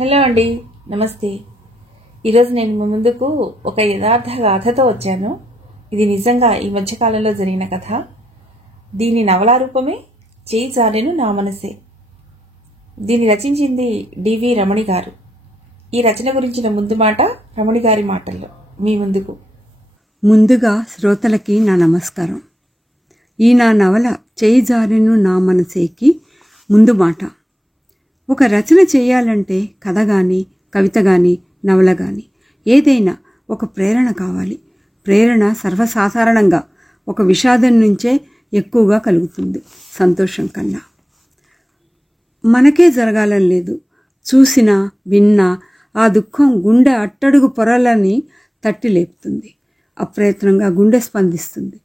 Hello అండి, నమస్తే. ఈరోజు నేను మీ ముందుకు ఒక యథార్థ గాథతో వచ్చాను. ఇది నిజంగా ఈ మధ్యకాలంలో జరిగిన కథ. దీని నవలా రూపమే చేయి జారెను నా మనసే. దీన్ని రచించింది డివి రమణి గారు. ఈ రచన గురించిన ముందు మాట రమణి గారి మాటల్లో మీ ముందుకు. ముందుగా శ్రోతలకి నా నమస్కారం. ఈ నా నవల చేయి జారెను నా మనసేకి ముందు మాట. ఒక రచన చేయాలంటే కథ కానీ, కవిత కానీ, నవల కానీ ఏదైనా ఒక ప్రేరణ కావాలి. ప్రేరణ సర్వసాధారణంగా ఒక విషాదం నుంచే ఎక్కువగా కలుగుతుంది, సంతోషం కన్నా. మనకే జరగాలని లేదు, చూసినా విన్నా ఆ దుఃఖం గుండె అట్టడుగు పొరలని తట్టి లేపుతుంది. అప్రయత్నంగా గుండె స్పందిస్తుంది.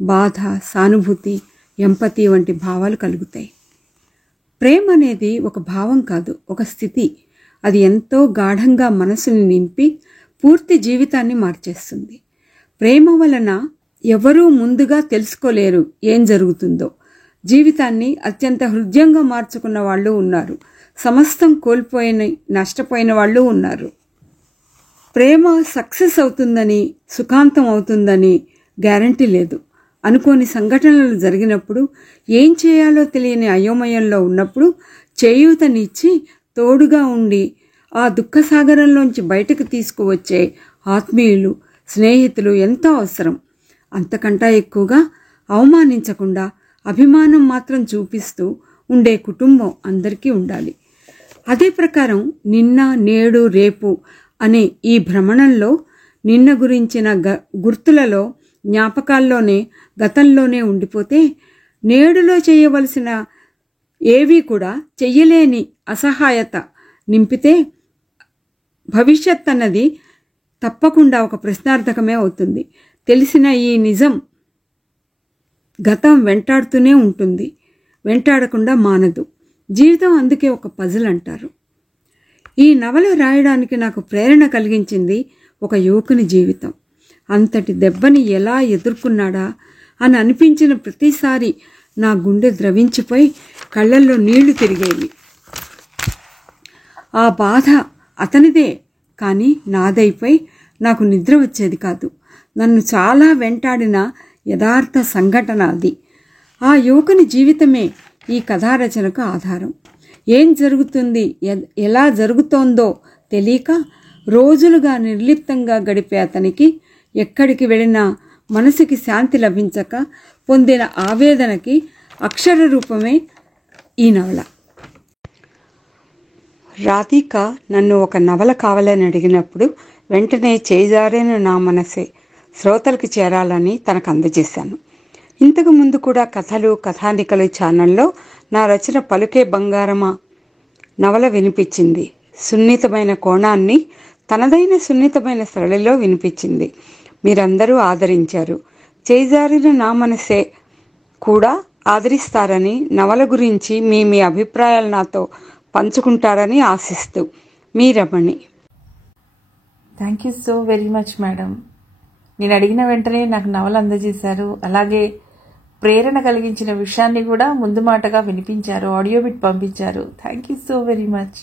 బాధ, సానుభూతి, ఎంపతి వంటి భావాలు కలుగుతాయి. ప్రేమ అనేది ఒక భావం కాదు, ఒక స్థితి. అది ఎంతో గాఢంగా మనసుని నింపి పూర్తి జీవితాన్ని మార్చేస్తుంది. ప్రేమ వలన ఎవరూ ముందుగా తెలుసుకోలేరు ఏం జరుగుతుందో. జీవితాన్ని అత్యంత హృదయంగా మార్చుకున్న వాళ్ళు ఉన్నారు, సమస్తం కోల్పోయిన నష్టపోయిన వాళ్ళు ఉన్నారు. ప్రేమ సక్సెస్ అవుతుందని, సుఖాంతం అవుతుందని గ్యారంటీ లేదు. అనుకోని సంఘటనలు జరిగినప్పుడు, ఏం చేయాలో తెలియని అయోమయంలో ఉన్నప్పుడు చేయూతనిచ్చి తోడుగా ఉండి ఆ దుఃఖసాగరంలోంచి బయటకు తీసుకువచ్చే ఆత్మీయులు, స్నేహితులు ఎంతో అవసరం. అంతకంటా ఎక్కువగా అవమానించకుండా అభిమానం మాత్రం చూపిస్తూ ఉండే కుటుంబం అందరికీ ఉండాలి. అదే ప్రకారం నిన్న, నేడు, రేపు అనే ఈ భ్రమణంలో నిన్న గురించిన గుర్తులలో, జ్ఞాపకాల్లోనే, గతంలోనే ఉండిపోతే నేడులో చేయవలసిన ఏవి కూడా చెయ్యలేని అసహాయత నింపితే భవిష్యత్ అన్నది తప్పకుండా ఒక ప్రశ్నార్థకమే అవుతుంది. తెలిసిన ఈ నిజం గతం వెంటాడుతూనే ఉంటుంది, వెంటాడకుండా మానదు. జీవితం అందుకే ఒక పజిల్ అంటారు. ఈ నవల రాయడానికి నాకు ప్రేరణ కలిగించింది ఒక యువకుని జీవితం. అంతటి దెబ్బని ఎలా ఎదుర్కొన్నాడా అని అనిపించిన ప్రతిసారి నా గుండె ద్రవించిపోయి కళ్ళల్లో నీళ్లు తిరిగేవి. ఆ బాధ అతనిదే కానీ నాదైపోయి నాకు నిద్ర వచ్చేది కాదు. నన్ను చాలా వెంటాడిన యథార్థ సంఘటన అది. ఆ యువకుని జీవితమే ఈ కథారచనకు ఆధారం. ఏం జరుగుతుంది, ఎలా జరుగుతోందో తెలియక రోజులుగా నిర్లిప్తంగా గడిపే అతనికి ఎక్కడికి వెళ్ళినా మనసుకి శాంతి లభించక పొందిన ఆవేదనకి అక్షర రూపమే ఈ నవల. రాధిక నన్ను ఒక నవల కావాలని అడిగినప్పుడు వెంటనే చేయి జారెను నా మనసే శ్రోతలకు చేరాలని తనకు అందజేశాను. ఇంతకు ముందు కూడా కథలు, కథానికలు ఛానల్లో నా రచన పలుకే బంగారమా నవల వినిపించింది. సున్నితమైన కోణాన్ని తనదైన సున్నితమైన సరళిలో వినిపించింది. మీరందరూ ఆదరించారు. చేయి జారిన నా మనసే కూడా ఆదరిస్తారని, నవల గురించి మీ అభిప్రాయాలు నాతో పంచుకుంటారని ఆశిస్తూ మీ Ramani. Thank you so very much madam. నేను అడిగిన వెంటనే నాకు నవల అందజేశారు. అలాగే ప్రేరణ కలిగించిన విషయాన్ని కూడా ముందు మాటగా వినిపించారు, ఆడియో బిట్ పంపించారు. Thank you so very much.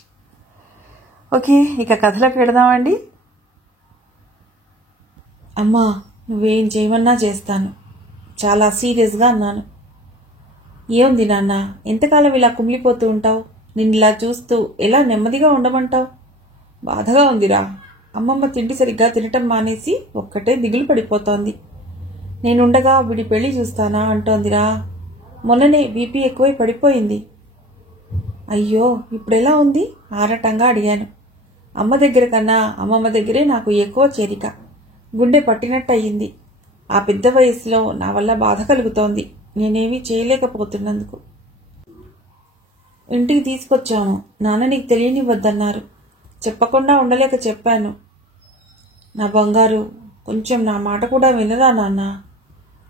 Okay, ఇక కథలోకి వెళదామండి. అమ్మా, నువ్వేం చేయమన్నా చేస్తాను, చాలా సీరియస్గా అన్నాను. ఏముంది నాన్న, ఎంతకాలం ఇలా కుమిలిపోతూ ఉంటావు? నిన్ను ఇలా చూస్తూ ఎలా నెమ్మదిగా ఉండమంటావు? బాధగా ఉందిరా. అమ్మమ్మ తిండి సరిగ్గా తినటం మానేసి ఒక్కటే దిగులు పడిపోతోంది. నేనుండగా వీడి పెళ్లి చూస్తానా అంటోందిరా. మొన్ననే బీపీ ఎక్కువై పడిపోయింది. అయ్యో, ఇప్పుడెలా ఉంది ఆరటంగా అడిగాను. అమ్మ దగ్గర కన్నా అమ్మమ్మ దగ్గరే నాకు ఎక్కువ చేరిక. గుండె పట్టినట్టు అయ్యింది. ఆ పెద్ద వయసులో నా వల్ల బాధ కలుగుతోంది, నేనేమీ చేయలేకపోతున్నందుకు. ఇంటికి తీసుకొచ్చాము. నాన్న నీకు తెలియనివ్వద్దన్నారు. చెప్పకుండా ఉండలేక చెప్పాను. నా బంగారు, కొంచెం నా మాట కూడా వినరా నాన్న?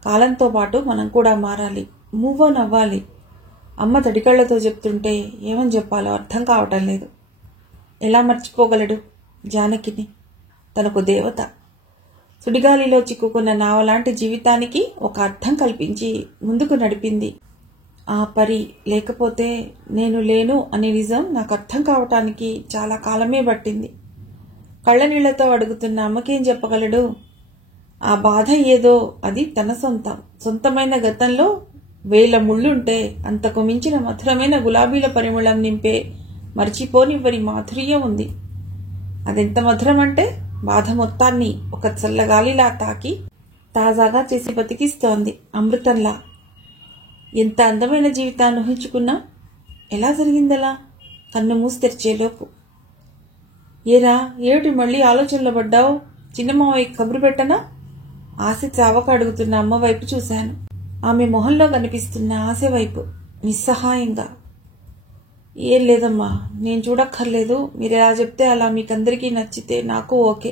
కాలంతో పాటు మనం కూడా మారాలి, మూవ్ ఆన్ అవ్వాలి. అమ్మ తడికళ్లతో చెప్తుంటే ఏమని చెప్పాలో అర్థం కావటం లేదు. ఎలా మర్చిపోగలడు జానకిని? తనకు దేవత. సుడిగాలిలో చిక్కుకున్న నావలాంటి జీవితానికి ఒక అర్థం కల్పించి ముందుకు నడిపింది. ఆ పరి లేకపోతే నేను లేను అనే నిజం నాకు అర్థం కావటానికి చాలా కాలమే పట్టింది. కళ్ళనీళ్లతో అడుగుతున్న అమ్మకేం చెప్పగలడు? ఆ బాధ ఏదో అది తన సొంతమైన గతంలో 1000 ముళ్ళుంటే అంతకు మించిన మధురమైన గులాబీల పరిమళం నింపే మర్చిపోనివ్వని మాధుర్యం ఉంది. అదెంత మధురం అంటే బాధ మొత్తాన్ని ఒక చల్లగాలిలా తాకి తాజాగా చేసి బతికిస్తోంది అమృతంలా. ఎంత అందమైన జీవితాన్ని ఊహించుకున్నా ఎలా జరిగిందలా? కన్ను మూసి తెరిచేలోపు. ఏరా, ఏమిటి మళ్ళీ ఆలోచనలో పడ్డావు? చిన్నమావయ్య కబురు పెట్టనా? ఆశ చావక అడుగుతున్న అమ్మ వైపు చూశాను. ఆమె మొహంలో కనిపిస్తున్న ఆశ వైపు నిస్సహాయంగా. ఏం లేదమ్మా, నేను చూడక్కర్లేదు. మీరు ఎలా చెప్తే అలా, మీకందరికీ నచ్చితే నాకు ఓకే.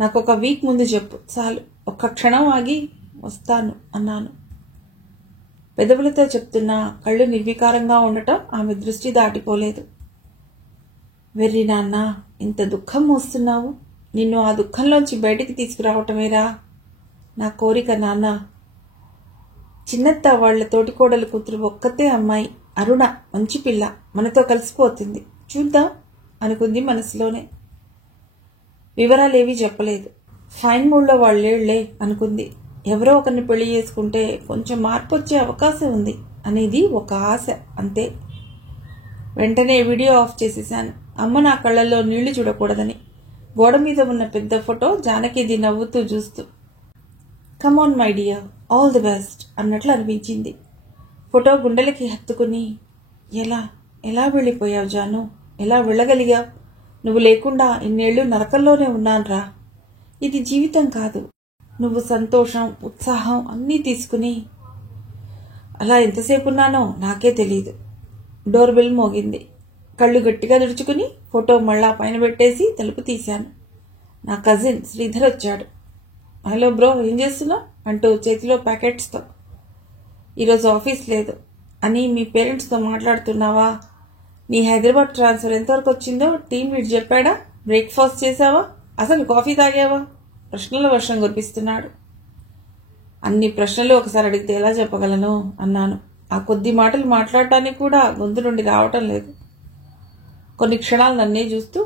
నాకు ఒక వీక్ ముందు చెప్పు చాలు. ఒక్క క్షణం ఆగి వస్తాను అన్నాను. పెదవులతో చెప్తున్నా కళ్ళు నిర్వికారంగా ఉండటం ఆమె దృష్టి దాటిపోలేదు. వెర్రి నాన్న, ఇంత దుఃఖం మోస్తున్నావు. నిన్ను ఆ దుఃఖంలోంచి బయటికి తీసుకురావటమేరా నా కోరిక నాన్న. చిన్నత్త వాళ్ల తోటికోడలు కూతురు ఒక్కతే అమ్మాయి, అరుణ, మంచి పిల్ల, మనతో కలిసిపోతుంది, చూద్దాం అనుకుంది మనసులోనే. వివరాలేవీ చెప్పలేదు. ఫైన్ మూడ్లో వాళ్ళేళ్లే అనుకుంది. ఎవరో ఒకరిని పెళ్లి చేసుకుంటే కొంచెం మార్పు వచ్చే అవకాశం ఉంది అనేది ఒక ఆశ, అంతే. వెంటనే వీడియో ఆఫ్ చేసేశాను. అమ్మ నా కళ్ళల్లో నీళ్లు చూడకూడదని. గోడ మీద ఉన్న పెద్ద ఫోటో జానకిది నవ్వుతూ చూస్తూ. Come on my dear, all the best అన్నట్లు అనిపించింది. ఫోటో గుండెలకి హత్తుకుని, ఎలా ఎలా వెళ్ళిపోయావు జాను? ఎలా వెళ్ళగలిగావు? నువ్వు లేకుండా ఇన్నేళ్లు నరకంలోనే ఉన్నాన్రా. ఇది జీవితం కాదు. నువ్వు సంతోషం, ఉత్సాహం అన్నీ తీసుకుని అలా ఎంతసేపు ఉన్నానో నాకే తెలియదు. డోర్ బెల్ మోగింది. కళ్ళు గట్టిగా తుడుచుకుని ఫోటో మళ్ళా పైన పెట్టేసి తలుపు తీశాను. నా కజిన్ శ్రీధర్ వచ్చాడు. హలో బ్రో, ఏం చేస్తున్నావు అంటూ చేతిలో ప్యాకెట్స్తో. ఈరోజు ఆఫీస్ లేదు అని మీ పేరెంట్స్తో మాట్లాడుతున్నావా? నీ హైదరాబాద్ ట్రాన్స్ఫర్ ఎంతవరకు వచ్చిందో టీం లీడ్ చెప్పాడా? బ్రేక్ఫాస్ట్ చేసావా? అసలు కాఫీ తాగావా? ప్రశ్నల వర్షం కురిపిస్తున్నాడు. అన్ని ప్రశ్నలు ఒకసారి అడిగితే ఎలా చెప్పగలను అన్నాను. ఆ కొద్ది మాటలు మాట్లాడటానికి కూడా గొంతు నుండి రావటం లేదు. కొన్ని క్షణాలు నన్నే చూస్తూ,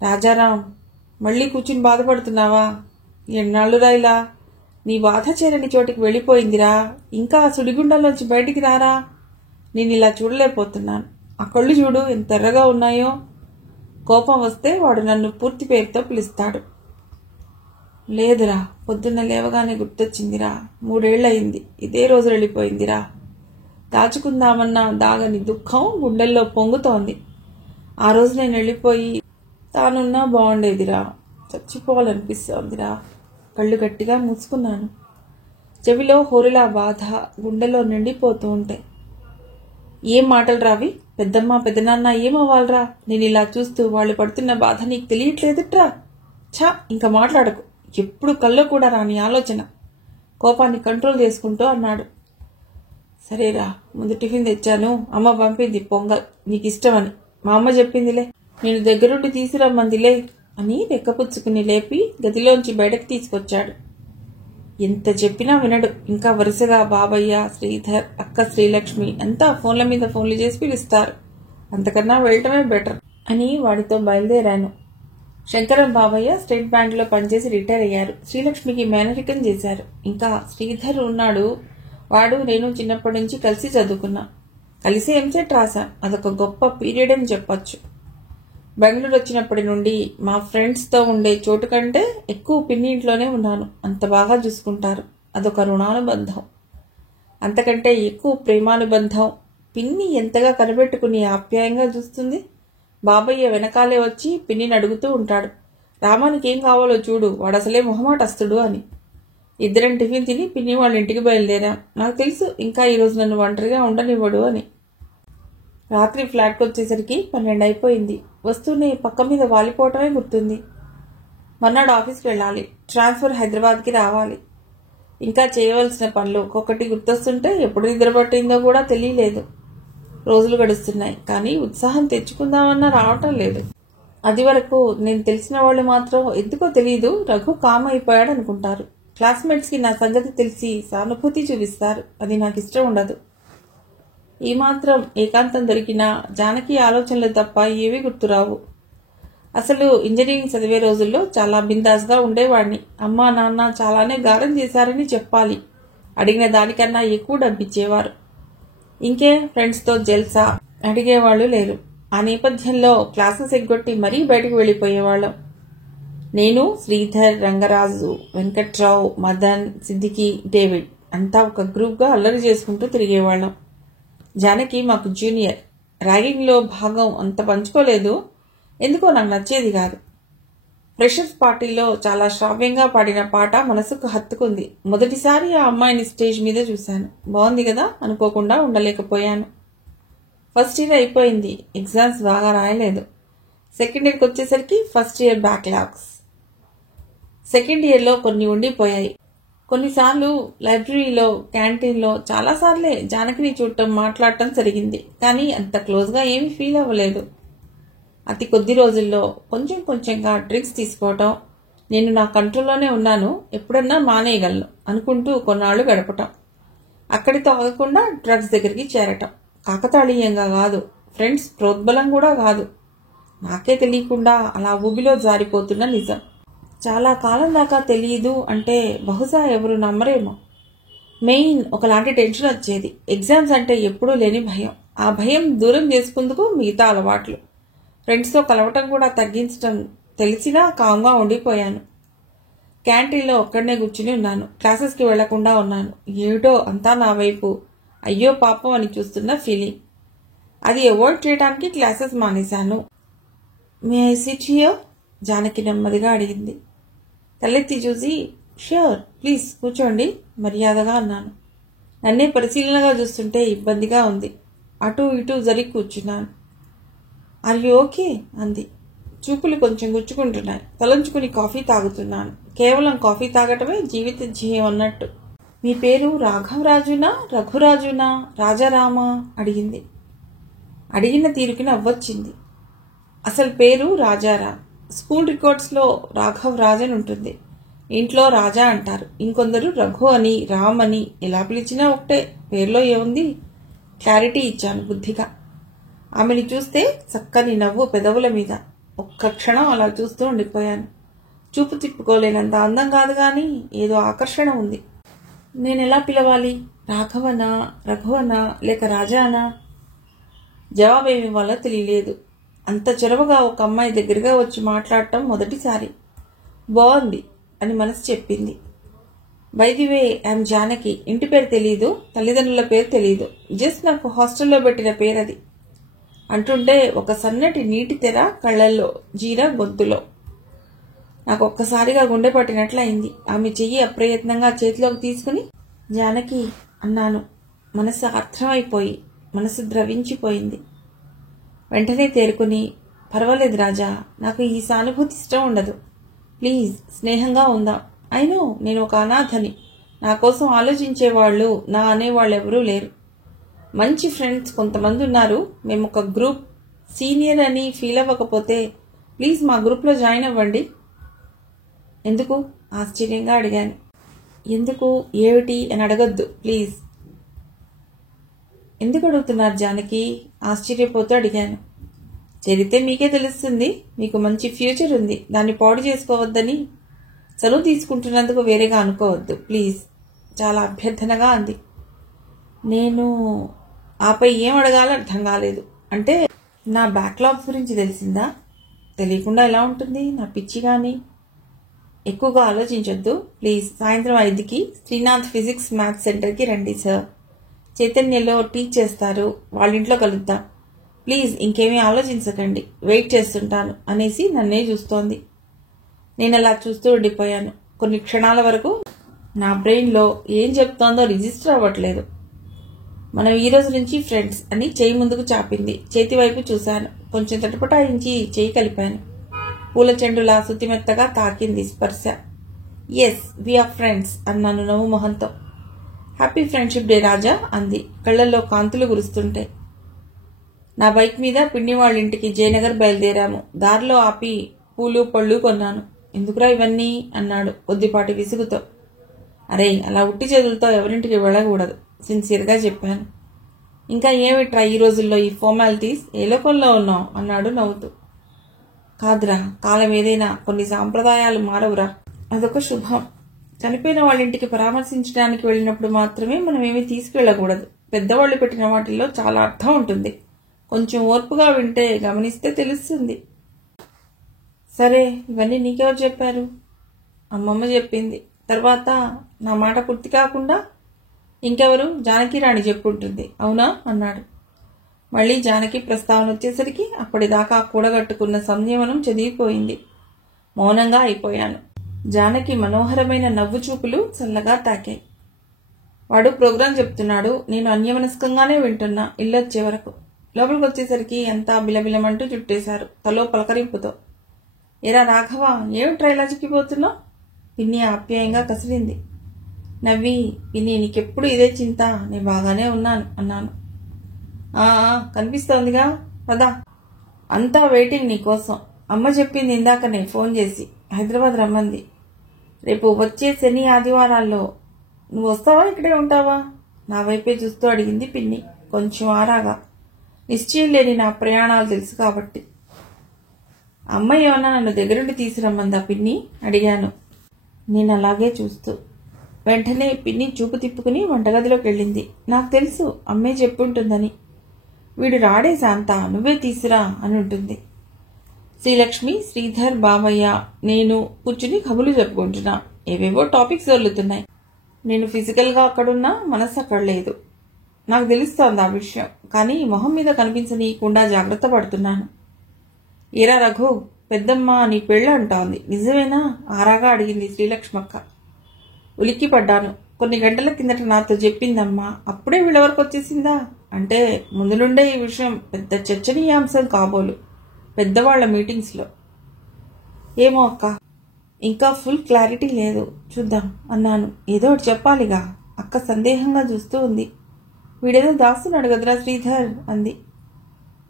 రాజారాం, మళ్ళీ కూర్చుని బాధపడుతున్నావా? ఎన్నాళ్ళురా ఇలా? నీ బాధ చేరని చోటికి వెళ్ళిపోయిందిరా. ఇంకా ఆ సుడిగుండంలోంచి బయటికి రారా. నేను ఇలా చూడలేకపోతున్నాను. ఆ కళ్ళు చూడు ఎంత ఎర్రగా ఉన్నాయో. కోపం వస్తే వాడు నన్ను పూర్తి పేరుతో పిలుస్తాడు. లేదురా, పొద్దున్న లేవగానే గుర్తొచ్చిందిరా. 3 ఏళ్లయింది. ఇదే రోజు వెళ్ళిపోయిందిరా. దాచుకుందామన్నా దాగని దుఃఖం గుండెల్లో పొంగుతోంది. ఆ రోజు నేను వెళ్ళిపోయి తానున్నా బాగుండేదిరా. చచ్చిపోవాలనిపిస్తోందిరా. కళ్ళు గట్టిగా మూసుకున్నాను. చెవిలో హోరులా బాధ గుండెలో నిండిపోతూ ఉంటాయి. ఏం మాటలు రావి? పెద్దమ్మ పెద్దనాన్న ఏమవ్వాలరా? నేను ఇలా చూస్తూ వాళ్ళు పడుతున్న బాధ నీకు తెలియట్లేదుట్రా. ఛా, ఇంకా మాట్లాడకు. ఎప్పుడు కల్లో కూడా రాని ఆలోచన. కోపాన్ని కంట్రోల్ చేసుకుంటూ అన్నాడు. సరేరా, ముందు టిఫిన్ తెచ్చాను. అమ్మ పంపింది పొంగల్, నీకు ఇష్టమని. మా అమ్మ చెప్పిందిలే, నేను దగ్గరుండి తీసుకురమ్మందిలే అని రెక్కపుచ్చుకుని లేపి గదిలోంచి బయటకు తీసుకొచ్చాడు. ఎంత చెప్పినా వినడు. ఇంకా వరుసగా బాబయ్య, శ్రీధర్, అక్క శ్రీలక్ష్మి అంతా ఫోన్ల మీద ఫోన్లు చేసి పిలుస్తారు. అంతకన్నా వెళ్ళటమే బెటర్ అని వాడితో బయలుదేరాను. శంకరం బాబయ్య స్టేట్ బ్యాంకులో పనిచేసి రిటైర్ అయ్యారు. శ్రీలక్ష్మికి మేనరికం చేశారు. ఇంకా శ్రీధర్ ఉన్నాడు. వాడు నేను చిన్నప్పటి నుంచి కలిసి చదువుకున్నా. కలిసి ఎంసెట్ రాశా. అదొక గొప్ప పీరియడ్ అని చెప్పొచ్చు. బెంగళూరు వచ్చినప్పటి నుండి మా ఫ్రెండ్స్తో ఉండే చోటు కంటే ఎక్కువ పిన్ని ఇంట్లోనే ఉన్నాను. అంత బాగా చూసుకుంటారు. అదొక రుణానుబంధం. అంతకంటే ఎక్కువ ప్రేమానుబంధం. పిన్ని ఎంతగా కనిపెట్టుకుని ఆప్యాయంగా చూస్తుంది. బాబయ్య వెనకాలే వచ్చి పిన్నిని అడుగుతూ ఉంటాడు. రామానికి ఏం కావాలో చూడు, వాడు అసలే మొహమాటస్తుడు అని. ఇద్దరం టిఫిన్ తిని పిన్ని వాళ్ళ ఇంటికి బయలుదేరాం. నాకు తెలుసు ఇంకా ఈరోజు నన్ను ఒంటరిగా ఉండనివ్వడు అని. రాత్రి ఫ్లాట్కి వచ్చేసరికి 12 అయిపోయింది. వస్తూనే పక్క మీద వాలిపోవటమే గుర్తుంది. మర్నాడు ఆఫీస్కి వెళ్ళాలి. ట్రాన్స్ఫర్ హైదరాబాద్కి రావాలి. ఇంకా చేయవలసిన పనులు ఒక్కొక్కటి గుర్తొస్తుంటే ఎప్పుడు నిద్రపట్టిందో కూడా తెలియలేదు. రోజులు గడుస్తున్నాయి, కానీ ఉత్సాహం తెచ్చుకుందామన్నా రావటం లేదు. అది వరకు నేను తెలిసిన వాళ్ళు మాత్రం ఎందుకో తెలియదు రఘు కామ్ అయిపోయాడు అనుకుంటారు. క్లాస్మేట్స్కి నా సంగతి తెలిసి సానుభూతి చూపిస్తారు. అది నాకు ఇష్టం ఉండదు. ఈ మాత్రం ఏకాంతం దొరికినా జానకి ఆలోచనలు తప్ప ఏవీ గుర్తురావు. అసలు ఇంజనీరింగ్ చదివే రోజుల్లో చాలా బిందాస్గా ఉండేవాడిని. అమ్మా నాన్న చాలానే గారం చేశారని చెప్పాలి. అడిగిన దానికన్నా ఎక్కువ డబ్బిచ్చేవారు. ఇంకే ఫ్రెండ్స్తో జల్సా అడిగేవాళ్ళు లేరు. ఆ నేపథ్యంలో క్లాసెస్ ఎగ్గొట్టి మరీ బయటకు వెళ్ళిపోయేవాళ్ళం. నేను, శ్రీధర్, రంగరాజు, వెంకట్రావు, మదన్, సిద్దికి, డేవిడ్ అంతా ఒక గ్రూప్గా అల్లరి చేసుకుంటూ తిరిగేవాళ్ళం. జానకి మాకు జూనియర్. ర్యాగింగ్లో భాగం అంత పంచుకోలేదు. ఎందుకో నాకు నచ్చేది కాదు. ఫ్రెషర్స్ పార్టీలో చాలా శ్రావ్యంగా పాడిన పాట మనసుకు హత్తుకుంది. మొదటిసారి ఆ అమ్మాయిని స్టేజ్ మీద చూశాను. బాగుంది కదా అనుకోకుండా ఉండలేకపోయాను. ఫస్ట్ ఇయర్ అయిపోయింది. ఎగ్జామ్స్ బాగా రాయలేదు. సెకండ్ ఇయర్కి వచ్చేసరికి ఫస్ట్ ఇయర్ బ్యాక్లాగ్స్. సెకండ్ ఇయర్లో కొన్ని ఉండిపోయాయి. కొన్నిసార్లు లైబ్రరీలో, క్యాంటీన్లో చాలాసార్లే జానకిని చూడటం, మాట్లాడటం జరిగింది. కానీ అంత క్లోజ్గా ఏమీ ఫీల్ అవ్వలేదు. అతి కొద్ది రోజుల్లో కొంచెం కొంచెంగా డ్రింక్స్ తీసుకోవటం, నేను నా కంట్రోల్లోనే ఉన్నాను, ఎప్పుడన్నా మానేయగలను అనుకుంటూ కొన్నాళ్లు గడపటం. అక్కడితో ఆగకుండా డ్రగ్స్ దగ్గరికి చేరటం. కాకతాళీయంగా కాదు, ఫ్రెండ్స్ ప్రోద్బలం కూడా కాదు. నాకే తెలియకుండా అలా ఊబిలో జారిపోతున్న నిజం. చాలా కాలం దాకా తెలియదు అంటే బహుశా ఎవరు నమ్మరేమో. మెయిన్ ఒకలాంటి టెన్షన్ వచ్చేది. ఎగ్జామ్స్ అంటే ఎప్పుడూ లేని భయం. ఆ భయం దూరం చేసుకుందుకు మిగతా అలవాట్లు. ఫ్రెండ్స్తో కలవటం కూడా తగ్గించడం తెలిసినా కామ్గా ఉండిపోయాను. క్యాంటీన్లో ఒక్కడనే కూర్చుని ఉన్నాను. క్లాసెస్కి వెళ్లకుండా ఉన్నాను. ఏమిటో అంతా నా వైపు అయ్యో పాపం అని చూస్తున్న ఫీలింగ్. అది అవాయిడ్ చేయడానికి క్లాసెస్ మానేశాను. May I SIT here? Janaki నెమ్మదిగా అడిగింది. తలెత్తి చూసి ష్యూర్ ప్లీజ్ కూర్చోండి మర్యాదగా అన్నాను. నన్నే పరిశీలనగా చూస్తుంటే ఇబ్బందిగా ఉంది. అటు ఇటు జరిగి కూర్చున్నాను. ఆర్ యూ ఓకే అంది. చూపులు కొంచెం గుచ్చుకుంటున్నాయి. తలంచుకుని కాఫీ తాగుతున్నాను. కేవలం కాఫీ తాగటమే జీవిత ధ్యేయం అన్నట్టు. మీ పేరు రాఘవరాజునా, రఘురాజునా, రాజారామా అడిగింది. అడిగిన తీరుకి నవ్వొచ్చింది. అసలు పేరు రాజారాం. స్కూల్ రికార్డ్స్లో రాఘవ్ రాజ్ అని ఉంటుంది. ఇంట్లో రాజా అంటారు. ఇంకొందరు రఘు అని, రామ్ అని, ఎలా పిలిచినా ఒకటే. పేరులో ఏముంది? క్లారిటీ ఇచ్చాను బుద్ధిగా. ఆమెని చూస్తే చక్కని నవ్వు పెదవుల మీద. ఒక్క క్షణం అలా చూస్తూ ఉండిపోయాను. చూపు తిప్పుకోలేనంత అందం కాదు కానీ ఏదో ఆకర్షణ ఉంది. నేనెలా పిలవాలి? రాఘవనా, రఘువనా, లేక రాజానా? జవాబేమివ్వాలో తెలియలేదు. అంత చొరవగా ఒక అమ్మాయి దగ్గరగా వచ్చి మాట్లాడటం మొదటిసారి. బాగుంది అని మనసు చెప్పింది. By the way I'm Janaki. ఇంటి పేరు తెలీదు, తల్లిదండ్రుల పేరు తెలీదు. జస్ట్ నాకు హాస్టల్లో పెట్టిన పేరది అంటుంటే ఒక సన్నటి నీటి తెర కళ్లల్లో, జీర గొంతులో. నాకు ఒక్కసారిగా గుండె పట్టినట్లయింది. ఆమె చెయ్యి అప్రయత్నంగా చేతిలోకి తీసుకుని జానకి అన్నాను. మనసు అర్థమైపోయి, మనసు ద్రవించిపోయింది. వెంటనే తేరుకుని పర్వాలేదు రాజా, నాకు ఈ సానుభూతి ఇష్టం ఉండదు. ప్లీజ్ స్నేహంగా ఉందాం. అయినో నేను ఒక అనాథని. నా కోసం ఆలోచించేవాళ్ళు, నా అనేవాళ్ళు ఎవరూ లేరు. మంచి ఫ్రెండ్స్ కొంతమంది ఉన్నారు. మేము ఒక గ్రూప్. సీనియర్ అని ఫీల్ అవ్వకపోతే ప్లీజ్ మా గ్రూప్లో జాయిన్ అవ్వండి. ఎందుకు? ఆశ్చర్యంగా అడిగాను. ఎందుకు, ఏమిటి అని అడగొద్దు ప్లీజ్. ఎందుకు అడుగుతున్నారు జానకి? ఆశ్చర్యపోతూ అడిగాను. చరిత్ర మీకే తెలుస్తుంది. మీకు మంచి ఫ్యూచర్ ఉంది, దాన్ని పాడు చేసుకోవద్దని. చదువు తీసుకుంటున్నందుకు వేరేగా అనుకోవద్దు ప్లీజ్, చాలా అభ్యర్థనగా అంది. నేను ఆపై ఏం అడగాలో అర్థం కాలేదు. అంటే నా బ్యాక్లాగ్స్ గురించి తెలిసిందా? తెలియకుండా ఎలా ఉంటుంది? నా పిచ్చి కానీ. ఎక్కువగా ఆలోచించొద్దు ప్లీజ్. సాయంత్రం 5కి శ్రీనాథ్ ఫిజిక్స్ మ్యాథ్స్ సెంటర్కి రండి సార్. చైతన్యలో టీచ్ చేస్తారు, వాళ్ళింట్లో కలుద్దాం. ప్లీజ్ ఇంకేమీ ఆలోచించకండి, వెయిట్ చేస్తుంటాను అనేసి నన్నే చూస్తోంది. నేను అలా చూస్తూ ఉండిపోయాను. కొన్ని క్షణాల వరకు నా బ్రెయిన్లో ఏం చెప్తోందో రిజిస్టర్ అవ్వట్లేదు. మనం ఈ రోజు నుంచి ఫ్రెండ్స్ అని చేయి ముందుకు చాపింది. చేతి వైపు చూశాను. కొంచెం తటపటాయించి చేయి కలిపాను. పూల చెండులా శుతిమెత్తగా తాకింది స్పర్శ. ఎస్ వీఆర్ ఫ్రెండ్స్ అన్నాను నవ్వు మొహంతో. హ్యాపీ ఫ్రెండ్షిప్ డే రాజా అంది కళ్లల్లో కాంతులు గురుస్తుంటే. నా బైక్ మీద పిన్ని వాళ్ళ ఇంటికి జయనగర్ బయలుదేరాము. దారిలో ఆపి పూలు పళ్ళు కొన్నాను. ఎందుకురా ఇవన్నీ అన్నాడు కొద్దిపాటి విసుగుతో. అరే అలా ఉట్టి చేతులతో ఎవరింటికి వెళ్ళకూడదు సిన్సియర్గా చెప్పాను. ఇంకా ఏమిట్రా ఈ రోజుల్లో ఈ ఫార్మాలిటీస్, ఏ లోకంలో ఉన్నావు అన్నాడు నవ్వుతూ. కాదురా, కాలం ఏదైనా కొన్ని సాంప్రదాయాలు మారవురా. అదొక శుభం. చనిపోయిన వాళ్ళ ఇంటికి పరామర్శించడానికి వెళ్ళినప్పుడు మాత్రమే మనం ఏమీ తీసుకెళ్లకూడదు. పెద్దవాళ్లు పెట్టిన వాటిల్లో చాలా అర్థం ఉంటుంది. కొంచెం ఓర్పుగా వింటే, గమనిస్తే తెలుస్తుంది. సరే, ఇవన్నీ నీకెవరు చెప్పారు? అమ్మమ్మ చెప్పింది. తర్వాత నా మాట పూర్తి కాకుండా ఇంకెవరు? జానకిరాణి చెప్పుంటుంది. అవునా అన్నాడు. మళ్లీ జానకి ప్రస్తావన వచ్చేసరికి అప్పటిదాకా కూడగట్టుకున్న సంయమనం చెదిరిపోయింది. మౌనంగా అయిపోయాను. జానకి మనోహరమైన నవ్వు చూపులు చల్లగా తాకాయి. వాడు ప్రోగ్రాం చెప్తున్నాడు, నేను అన్యమనస్కంగానే వింటున్నా. ఇల్లొచ్చే వరకు. లోపలికి వచ్చేసరికి అంతా బిలబిలమంటూ చుట్టేశారు, తలో పలకరింపుతో. ఎరా రాఘవ, ఏమిట్రా ఇలా చిక్కిపోతున్నావు? పిన్ని ఆప్యాయంగా కసిరింది. నవ్వి, పిన్ని నీకెప్పుడు ఇదే చింత, నేను బాగానే ఉన్నాను అన్నాను. కనిపిస్తోందిగా, పదా. అంతా వెయిటింగ్ నీకోసం. అమ్మ చెప్పింది ఇందాకనే ఫోన్ చేసి, హైదరాబాద్ రమ్మంది. రేపు వచ్చే శని ఆదివారాల్లో నువ్వు వస్తావా, ఇక్కడే ఉంటావా? నా వైపే చూస్తూ అడిగింది పిన్ని, కొంచెం ఆరాగా. నిశ్చయం లేని నా ప్రయాణాలు తెలుసు కాబట్టి. అమ్మ ఏమన్నా నన్ను దగ్గరుండి తీసుకురమ్మందా పిన్ని అడిగాను నేను అలాగే చూస్తూ. వెంటనే పిన్ని చూపు తిప్పుకుని వంటగదిలోకి వెళ్ళింది. నాకు తెలుసు అమ్మే చెప్పుంటుందని. వీడు రాడే శాంత, నువ్వే తీసురా అని ఉంటుంది. శ్రీలక్ష్మి, శ్రీధర్, బావయ్య, నేను కూర్చుని కబుర్లు చెప్పుకుంటున్నా. ఏవేవో టాపిక్స్ దొరుకుతున్నాయి. నేను ఫిజికల్గా అక్కడున్నా, మనసు అక్కడ లేదు. నాకు తెలుస్తోంది ఆ విషయం. కానీ మొహం మీద కనిపించనీయకుండా జాగ్రత్త పడుతున్నాను. ఏరా రఘు, పెద్దమ్మ నీ పెళ్ళి అంటోంది, నిజమేనా? ఆరాగా అడిగింది శ్రీలక్ష్మక్క. ఉలిక్కి పడ్డాను. కొన్ని గంటల కిందట నాతో చెప్పిందమ్మా, అప్పుడే వీళ్ళ వరకు వచ్చేసిందా? అంటే ముందు నుండే ఈ విషయం పెద్ద చర్చనీయాంశం కాబోలు పెద్దవాళ్ల మీటింగ్స్లో. ఏమో అక్క, ఇంకా ఫుల్ క్లారిటీ లేదు, చూద్దాం అన్నాను. ఏదో ఒకటి చెప్పాలిగా. అక్క సందేహంగా చూస్తూ ఉంది. వీడేదో దాస్తున్నాడు కదరా శ్రీధర్ అంది.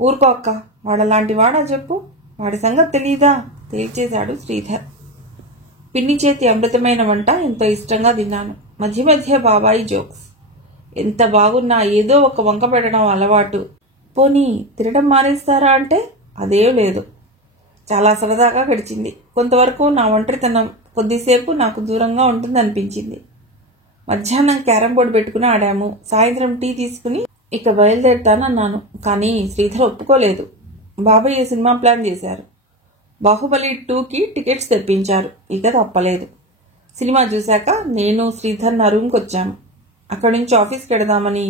ఊరుకో అక్క, వాడలాంటి వాడా చెప్పు, వాడి సంగతి తెలీదా? తేల్చేశాడు శ్రీధర్. పిన్ని చేతి అమృతమైన వంట ఎంతో ఇష్టంగా తిన్నాను. మధ్య మధ్య బాబాయి జోక్స్. ఎంత బాగున్నా ఏదో ఒక వంక పెట్టడం అలవాటు. పోనీ తినడం మానేస్తారా అంటే అదేం లేదు. చాలా సరదాగా గడిచింది. కొంతవరకు నా ఒంటరితనం కొద్దిసేపు నాకు దూరంగా ఉంటుందనిపించింది. మధ్యాహ్నం క్యారం బోర్డు పెట్టుకుని ఆడాము. సాయంత్రం టీ తీసుకుని ఇక బయలుదేరుతానన్నాను. కానీ శ్రీధర్ ఒప్పుకోలేదు. బాబాయ్య సినిమా ప్లాన్ చేశారు. బాహుబలి 2కి టికెట్స్ తెప్పించారు. ఇక తప్పలేదు. సినిమా చూశాక నేను శ్రీధర్ నా రూమ్కి వచ్చాము. అక్కడి నుంచి ఆఫీస్కి వెడదామని.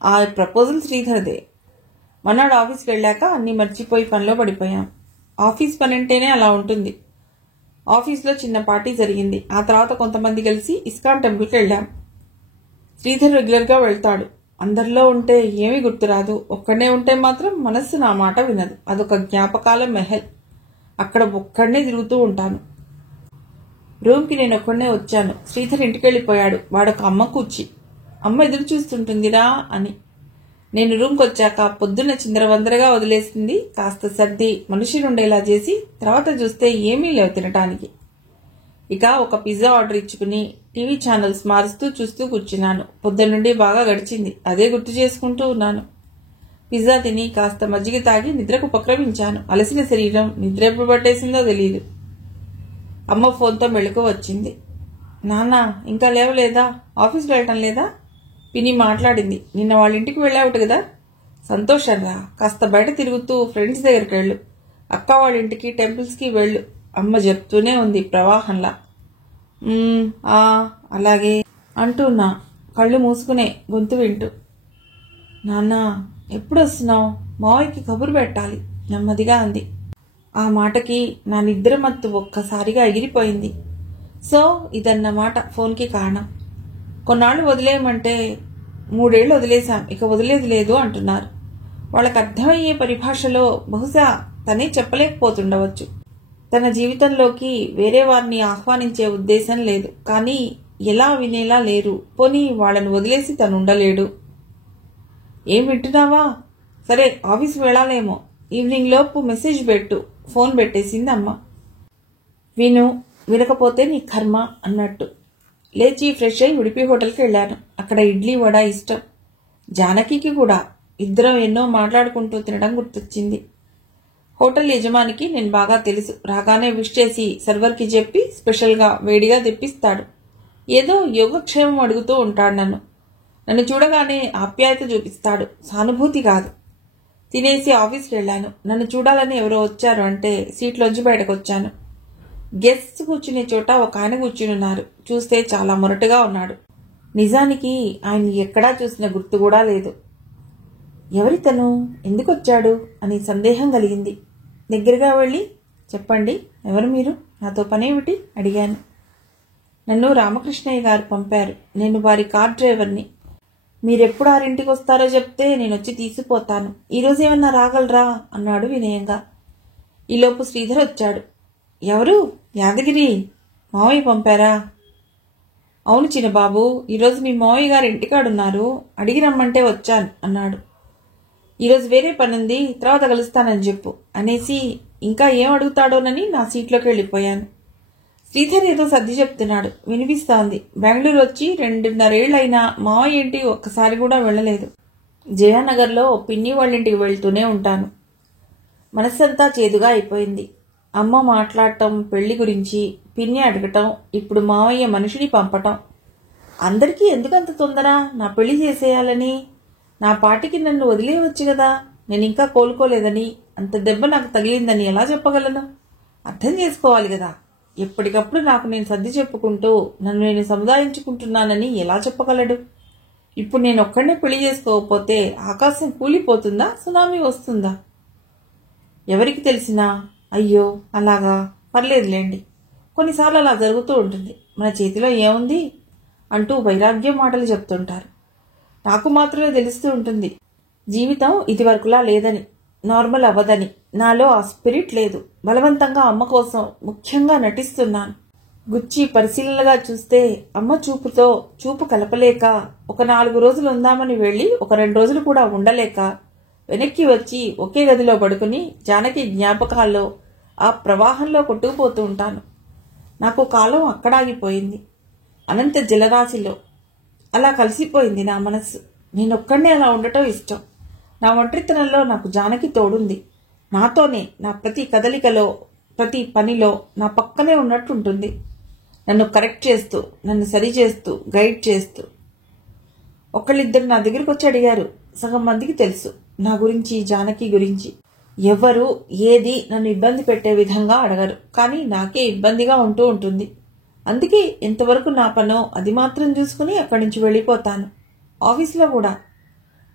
ఆ ప్రపోజల్ శ్రీధర్దే. మన్నాడు ఆఫీస్కి వెళ్ళాక అన్నీ మర్చిపోయి పనిలో పడిపోయాం. ఆఫీస్ పని అంటేనే అలా ఉంటుంది. ఆఫీస్లో చిన్న పార్టీ జరిగింది. ఆ తర్వాత కొంతమంది కలిసి ఇస్కాన్ టెంపుల్కి వెళ్ళాం. శ్రీధర్ రెగ్యులర్గా వెళ్తాడు. అందరిలో ఉంటే ఏమీ గుర్తురాదు. ఒక్కడే ఉంటే మాత్రం మనస్సు నా మాట వినదు. అదొక జ్ఞాపకాల మెహల్. అక్కడ ఒక్కడనే తిరుగుతూ ఉంటాను. రూమ్కి నేను ఒక్కడనే వచ్చాను. శ్రీధర్ ఇంటికి వెళ్ళిపోయాడు. వాడొక అమ్మ కూర్చి. అమ్మ ఎదురు చూస్తుంటుందిరా అని. నేను రూమ్కి వచ్చాక పొద్దున్న చిందరవందరగా వదిలేసింది. కాస్త సర్ది మనిషినుండేలా చేసి తర్వాత చూస్తే ఏమీ లేవు తినటానికి. ఇక ఒక పిజ్జా ఆర్డర్ ఇచ్చుకుని టీవీ ఛానల్స్ మారుస్తూ చూస్తూ కూర్చున్నాను. పొద్దున్నుండి బాగా గడిచింది. అదే గుర్తు చేసుకుంటూ ఉన్నాను. పిజ్జా తిని కాస్త మజ్జిగ తాగి నిద్రకు ఉపక్రమించాను. అలసిన శరీరం నిద్ర ఎప్పుడు పట్టేసిందో తెలియదు. అమ్మ ఫోన్తో మెళుకు వచ్చింది. నాన్న ఇంకా లేవలేదా? ఆఫీస్కి వెళ్ళటం లేదా? పిన్ని మాట్లాడింది. నిన్న వాళ్ళ ఇంటికి వెళ్ళావుట కదా? సంతోషం రా. కాస్త బయట తిరుగుతూ ఫ్రెండ్స్ దగ్గరికి వెళ్ళు. అక్క వాళ్ళ ఇంటికి, టెంపుల్స్కి వెళ్ళు. అమ్మ చెప్తూనే ఉంది ప్రవాహంలా. అలాగే అంటున్నా, కళ్ళు మూసుకునే గొంతు వింటూ. నాన్న ఎప్పుడు వస్తున్నావు? మావయ్యకి కబురు పెట్టాలి నెమ్మదిగా అంది. ఆ మాటకి నా నిద్ర మత్తు ఒక్కసారిగా ఎగిరిపోయింది. సో ఇదన్నమాట ఫోన్కి కారణం. కొన్నాళ్ళు వదిలేయమంటే 3 ఏళ్లు వదిలేశాం, ఇక వదిలేది లేదు అంటున్నారు. వాళ్ళకి అర్థమయ్యే పరిభాషలో బహుశా తనే చెప్పలేకపోతుండవచ్చు. తన జీవితంలోకి వేరే వారిని ఆహ్వానించే ఉద్దేశం లేదు. కానీ ఎలా వినేలా లేరు. పోనీ వాళ్ళని వదిలేసి తను ఉండలేడు. ఏం వింటున్నావా? సరే ఆఫీస్కి వెళ్ళాలేమో. ఈవినింగ్ లోపు మెసేజ్ పెట్టు. ఫోన్ పెట్టేసింది అమ్మ. వినకపోతే నీ కర్మ అన్నట్టు. లేచి ఫ్రెష్ అయి ఉడిపి హోటల్కి వెళ్ళాను. అక్కడ ఇడ్లీ వడ ఇష్టం. జానకికి కూడా. ఇద్దరం ఎన్నో మాట్లాడుకుంటూ తినడం గుర్తొచ్చింది. హోటల్ యజమానికి నేను బాగా తెలుసు. రాగానే విష్ చేసి సర్వర్కి చెప్పి స్పెషల్గా వేడిగా తెప్పిస్తాడు. ఏదో యోగక్షేమం అడుగుతూ ఉంటాడు. నన్ను చూడగానే ఆప్యాయత చూపిస్తాడు, సానుభూతి కాదు. తినేసి ఆఫీస్కి వెళ్ళాను. నన్ను చూడాలని ఎవరో వచ్చారు అంటే సీట్లోంచి బయటకు వచ్చాను. గెస్ట్స్ కూర్చునే చోట ఒక ఆయన కూర్చుని ఉన్నారు. చూస్తే చాలా మొరటుగా ఉన్నాడు. నిజానికి ఆయన ఎక్కడా చూసిన గుర్తు కూడా లేదు. ఎవరితను, ఎందుకొచ్చాడు అని సందేహం కలిగింది. దగ్గరగా వెళ్ళి, చెప్పండి ఎవరు మీరు, నాతో పనేమిటి అడిగాను. నన్ను రామకృష్ణయ్య గారు పంపారు. నేను వారి కార్ డ్రైవర్ని. మీరెప్పుడు 6ంటికి వస్తారో చెప్తే నేను వచ్చి తీసిపోతాను. ఈరోజు ఏమన్నా రాగలరా అన్నాడు వినయంగా. ఈలోపు శ్రీధర్ వచ్చాడు. ఎవరు? యాదగిరి మావయ్య పంపారా? అవును చిన్నబాబు, ఈరోజు మీ మావయ్య గారు ఇంటికాడున్నారు, అడిగి రమ్మంటే వచ్చాను అన్నాడు. ఈరోజు వేరే పనుంది, తర్వాత కలుస్తానని చెప్పు అనేసి ఇంకా ఏం అడుగుతాడోనని నా సీట్లోకి వెళ్ళిపోయాను. శ్రీధర్ ఏదో సర్ది చెప్తున్నాడు, వినిపిస్తోంది. బెంగళూరు వచ్చి 2.5 ఏళ్లైనా మావయ్య ఇంటికి ఒక్కసారి కూడా వెళ్ళలేదు. జయానగర్లో పిన్ని వాళ్ళింటికి వెళ్తూనే ఉంటాను. మనస్సంతా చేదుగా అయిపోయింది. అమ్మ మాట్లాడటం పెళ్లి గురించి, పిన్ని అడగటం, ఇప్పుడు మావయ్య మనిషిని పంపటం. అందరికీ ఎందుకంత తొందర నా పెళ్లి చేసేయాలని? నా పాటికి నన్ను వదిలేయవచ్చు కదా. నేను ఇంకా కోలుకోలేదని, అంత దెబ్బ నాకు తగిలిందని ఎలా చెప్పగలను? అర్థం చేసుకోవాలి కదా. ఎప్పటికప్పుడు నాకు నేను సర్ది చెప్పుకుంటూ నన్ను నేను సముదాయించుకుంటున్నానని ఎలా చెప్పగలడు? ఇప్పుడు నేను ఒక్కడే పెళ్లి చేసుకోకపోతే ఆకాశం కూలిపోతుందా, సునామీ వస్తుందా? ఎవరికి తెలిసినా అయ్యో అలాగా, పర్లేదులేండి, కొన్నిసార్లు అలా జరుగుతూ ఉంటుంది, మన చేతిలో ఏముంది అంటూ వైరాగ్యం మాటలు చెప్తుంటారు. నాకు మాత్రమే తెలుస్తూ ఉంటుంది జీవితం ఇదివరకులా లేదని, నార్మల్ అవ్వదని. నాలో ఆ స్పిరిట్ లేదు. బలవంతంగా అమ్మ కోసం ముఖ్యంగా నటిస్తున్నాను. గుచ్చి పరిశీలనగా చూస్తే అమ్మ చూపుతో చూపు కలపలేక, ఒక 4 రోజులు ఉందామని వెళ్లి ఒక 2 రోజులు కూడా ఉండలేక వెనక్కి వచ్చి ఒకే గదిలో పడుకుని జానకి జ్ఞాపకాల్లో ఆ ప్రవాహంలో కొట్టుకుపోతూ ఉంటాను. నాకు కాలం అక్కడాగిపోయింది, అనంత జలరాశిలో. అలా కలిసిపోయింది నా మనస్సు. నేనొక్కడే అలా ఉండటం ఇష్టం. నా ఒంటరితనంలో నాకు జానకి తోడుంది. నాతోనే నా ప్రతి కదలికలో, ప్రతి పనిలో నా పక్కనే ఉన్నట్టుంటుంది. నన్ను కరెక్ట్ చేస్తూ, నన్ను సరిచేస్తూ, గైడ్ చేస్తూ. ఒకళ్ళిద్దరు నా దగ్గరకు వచ్చి అడిగారు. సగం మందికి తెలుసు నా గురించి, జానకి గురించి. ఎవ్వరూ ఏది నన్ను ఇబ్బంది పెట్టే విధంగా అడగరు, కానీ నాకే ఇబ్బందిగా ఉంటూ ఉంటుంది. అందుకే ఎంతవరకు నా పనో అది మాత్రం చూసుకుని అక్కడి నుంచి వెళ్ళిపోతాను. ఆఫీస్లో కూడా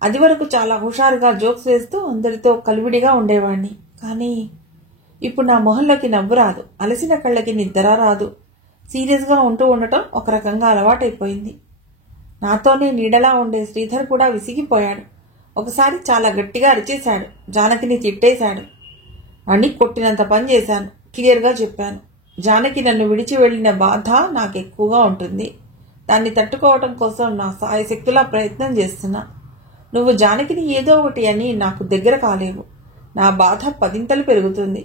అది వరకు చాలా హుషారుగా జోక్స్ వేస్తూ అందరితో కలివిడిగా ఉండేవాణ్ణి. కానీ ఇప్పుడు నా మొహంలోకి నవ్వు రాదు, అలసిన కళ్ళకి నిద్ర రాదు. సీరియస్గా ఉంటూ ఉండటం ఒక రకంగా అలవాటైపోయింది. నాతోనే నీడలా ఉండే శ్రీధర్ కూడా విసిగిపోయాడు. ఒకసారి చాలా గట్టిగా అరిచేశాడు, జానకిని తిట్టేశాడు. వాణ్ణి కొట్టినంత పని చేశాను, క్లియర్గా చెప్పాను. జానకి నన్ను విడిచి వెళ్లిన బాధ నాకెక్కువగా ఉంటుంది. దాన్ని తట్టుకోవటం కోసం నా సాయశక్తులా ప్రయత్నం చేస్తున్నా. నువ్వు జానకిని ఏదో ఒకటి అని నాకు దగ్గర కాలేవు. నా బాధ 10 పెరుగుతుంది.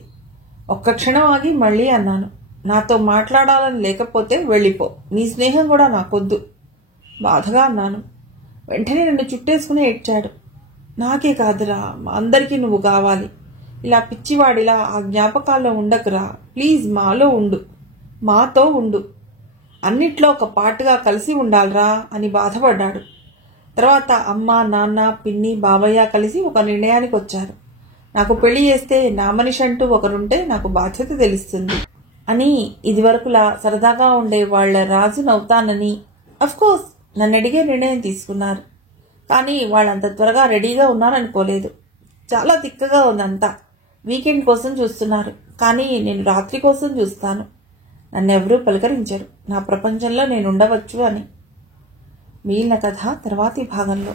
ఒక్క క్షణం ఆగి మళ్లీ అన్నాను, నాతో మాట్లాడాలని లేకపోతే వెళ్ళిపో. నీ స్నేహం కూడా నాకొద్దు. బాధగా అన్నాను. వెంటనే నన్ను చుట్టేసుకుని ఏడ్చాడు. నాకే కాదురా, మా అందరికీ నువ్వు కావాలి. ఇలా పిచ్చివాడిలా ఆ జ్ఞాపకాల్లో ఉండకురా. ప్లీజ్ మాలో ఉండు, మాతో ఉండు. అన్నిట్లో ఒక పాటుగా కలిసి ఉండాలిరా అని బాధపడ్డాడు. తర్వాత అమ్మ, నాన్న, పిన్ని, బాబయ్య కలిసి ఒక నిర్ణయానికి వచ్చారు. నాకు పెళ్లి చేస్తే నా మనిషి అంటూ ఒకరుంటే నాకు బాధ్యత తెలుస్తుంది అని. ఇదివరకులా సరదాగా ఉండే వాళ్ల రాజునవుతానని అఫ్కోర్స్ నన్ను అడిగే నిర్ణయం తీసుకున్నారు. కానీ వాళ్ళంత త్వరగా రెడీగా ఉన్నారనుకోలేదు. చాలా తిక్కగా ఉందంతా. వీకెండ్ కోసం చూస్తున్నారు, కానీ నేను రాత్రి కోసం చూస్తాను. నన్నెవరూ పలకరించరు. నా ప్రపంచంలో నేనుండవచ్చు అని. మిగిలిన కథ తర్వాతి భాగంలో.